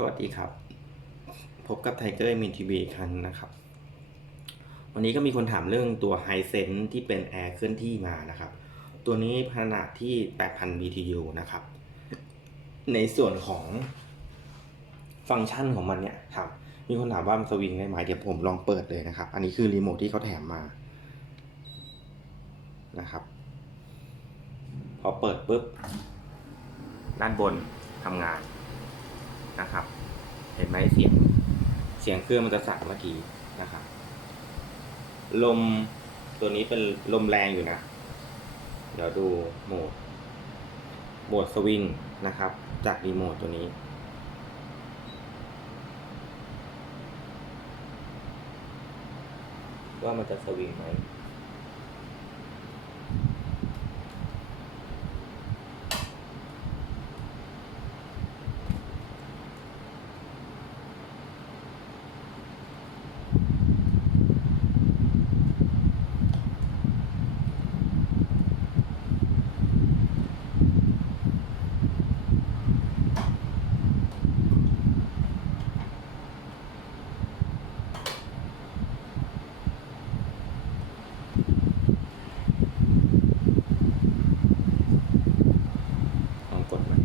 สวัสดีครับ พบกับไทเกอร์มินทีวีครั้งนะครับ วันนี้ก็มีคนถามเรื่องตัวไฮเซนที่เป็นแอร์เคลื่อนที่มานะครับ ตัวนี้ขนาดที่ 8,000 BTU นะครับ ในส่วนของฟังก์ชันของมันเนี่ยครับ มีคนถามว่ามันสวิงได้ไหมเดี๋ยวผมลองเปิดเลยนะครับ อันนี้คือรีโมทที่เขาแถมมานะครับ พอเปิดปุ๊บ ด้านบนทำงาน นะครับ เห็นไหมเสียงเสียงเครื่องมันจะสั่นเมื่อกี้นะครับ ลมตัวนี้เป็นลมแรงอยู่นะ เดี๋ยวดูโหมด โหมดสวิงนะครับ จากรีโมทตัวนี้ ว่ามันจะสวิงไหม ลองกดมัน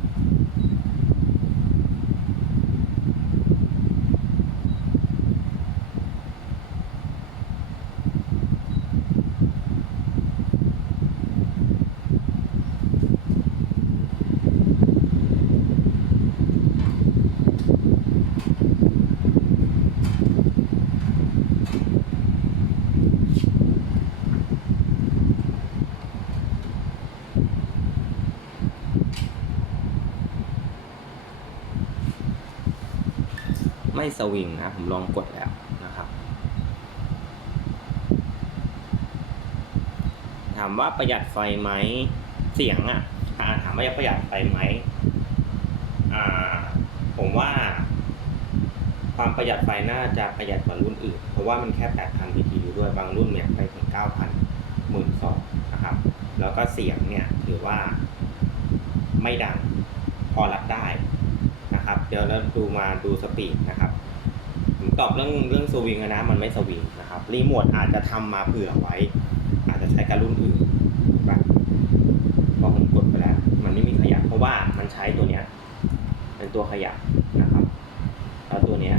ไม่สวิงนะ ผมลองกดแล้วนะครับ ถามว่าประหยัดไฟไหมเสียงอะอ่าถามว่าประหยัดไฟไหมอ่า ผมว่า ความประหยัดไฟน่าจะประหยัดกว่ารุ่นอื่น เพราะว่ามันแค่ 8,000 BTU ด้วยบางรุ่นเนี่ยไปถึง 9,000หมื่นสองนะครับ แล้วก็เสียงเนี่ยถือว่าไม่ดังพอรับได้ นะครับ เดี๋ยวเราดูมาดูสปีดนะครับผมตอบเรื่องเรื่องสวิงอะนะมันไม่สวิงนะครับรีโมทอาจจะทำมาเผื่อไว้ อาจจะใช้กับรุ่นอื่นแบบพอผมกดไปแล้ว มันไม่มีขยับเพราะว่ามันใช้ตัวเนี้ยเป็นตัวขยับนะครับแล้วตัวเนี้ย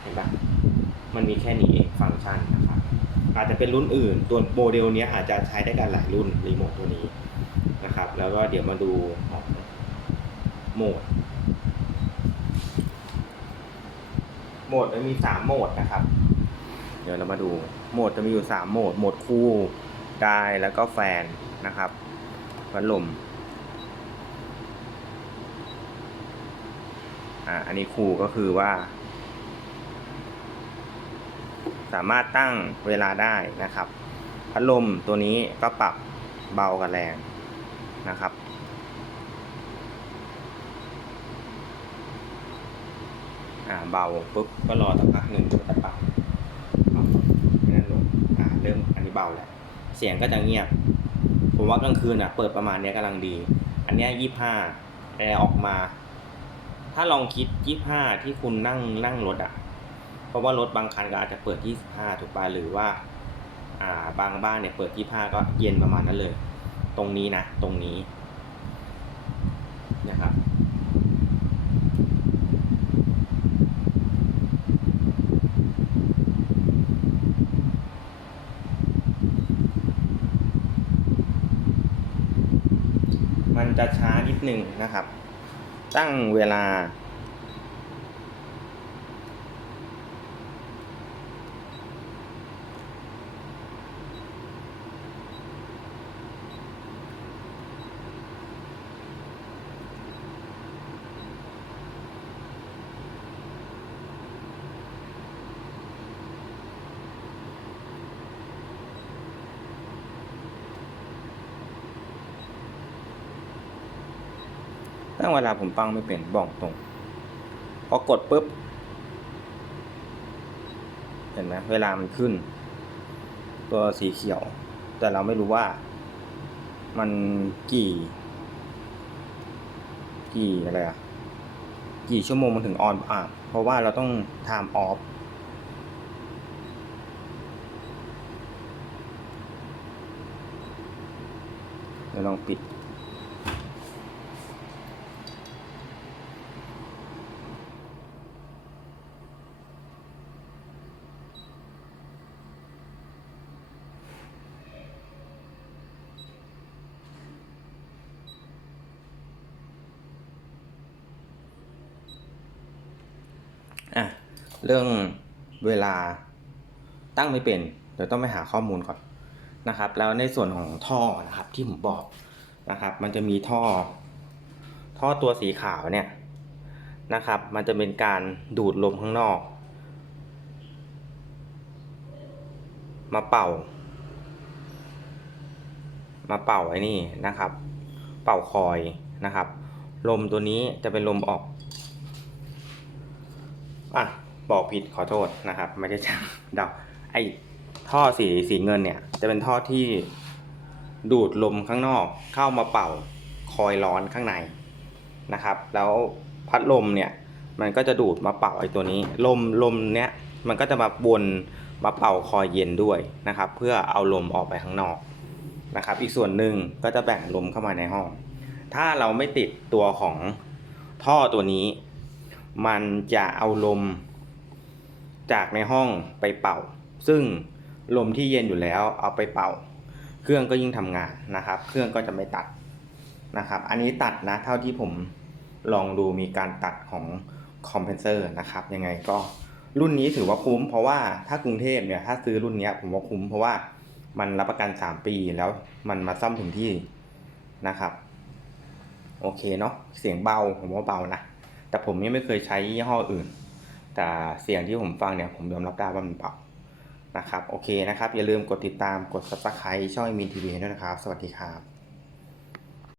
เห็นปะมันมีแค่นี้เองฟังก์ชันนะครับอาจจะเป็นรุ่นอื่น ตัวโมเดลเนี้ยอาจจะใช้ได้กันหลายรุ่นรีโมทตัวนี้นะครับ แล้วก็เดี๋ยวมาดูของโหมด โหมดมันมีสามโหมดนะครับ เดี๋ยวเรามาดูโหมดจะมีอยู่สามโหมดโหมดคู่กายแล้วก็แฟนนะครับพัดลมอ่าอันนี้คู่ก็คือว่า สามารถตั้งเวลาได้นะครับ พัดลมตัวนี้ก็ปรับเบากับแรงนะครับ อ่าเบาปุ๊บก็รอสักพักหนึ่งก็จะปรับปรับให้นั่นลงอ่าเริ่มอันนี้เบาแล้วเสียงก็จะเงียบ ผมว่ากลางคืนอะเปิดประมาณเนี้ยกำลังดี อันนี้ยี่ห้าแอร์ออกมา ถ้าลองคิดยี่ห้าที่คุณนั่งนั่งรถอะ เพราะว่ารถบางคันก็อาจจะเปิดยี่สิบห้าถูกป่ะหรือว่า อ่าบางบ้านเนี่ยเปิดยี่ห้าก็เย็นประมาณนั้นเลย ตรงนี้นะตรงนี้นะครับ มัน จะช้านิดหนึ่งนะครับ ตั้งเวลา ตั้งเวลาผมตั้งไม่เป็นบอกตรง พอกดปุ๊บ เห็นไหมเวลามันขึ้น ตัวสีเขียว แต่เราไม่รู้ว่า มันกี่ กี่อะไรอะกี่ชั่วโมงมันถึงออนอะเพราะว่าเราต้อง time off เดี๋ยวลองปิด อะ เรื่องเวลาตั้งไม่เป็น เดี๋ยวต้องไปหาข้อมูลก่อนนะครับ แล้วในส่วนของท่อนะครับที่ผมบอกนะครับ มันจะมีท่อ ท่อตัวสีขาวเนี่ยนะครับ มันจะเป็นการดูดลมข้างนอก มาเป่า มาเป่าไอ้นี่นะครับ เป่าคอยนะครับ ลมตัวนี้จะเป็นลมออกอะ บอกผิดขอโทษนะครับ ไม่ได้จะเดาไอ้ท่อสีสีเงินเนี่ย จะเป็นท่อที่ดูดลมข้างนอก เข้ามาเป่าคอยร้อนข้างในนะครับ แล้วพัดลมเนี่ย มันก็จะดูดมาเป่าไอ้ตัวนี้ ลมลมเนี้ยมันก็จะมาวนมาเป่าคอยเย็นด้วยนะครับ เพื่อเอาลมออกไปข้างนอกนะครับ อีกส่วนหนึ่งก็จะแบ่งลมเข้ามาในห้อง ถ้าเราไม่ติดตัวของท่อตัวนี้ มันจะเอาลม จากในห้องไปเป่า ซึ่งลมที่เย็นอยู่แล้วเอาไปเป่า เครื่องก็ยิ่งทำงานนะครับ เครื่องก็จะไม่ตัดนะครับ อันนี้ตัดนะเท่าที่ผมลองดูมีการตัดของคอมเพนเซอร์นะครับ ยังไงก็รุ่นนี้ถือว่าคุ้ม เพราะว่าถ้ากรุงเทพเนี่ยถ้าซื้อรุ่นนี้ผมว่าคุ้มเพราะว่ามันรับประกัน 3 ปีแล้วมันมาซ่อมถึงที่นะครับ โอเคเนาะเสียงเบาผมว่าเบานะ แต่ผมยังไม่เคยใช้ยี่ห้ออื่น แต่เสียงที่ผมฟังเนี่ยผมยอมรับได้ว่ามันเบานะครับ โอเคนะครับ อย่าลืมกดติดตามกด subscribe ช่องมินทีวีด้วยนะครับ สวัสดีครับ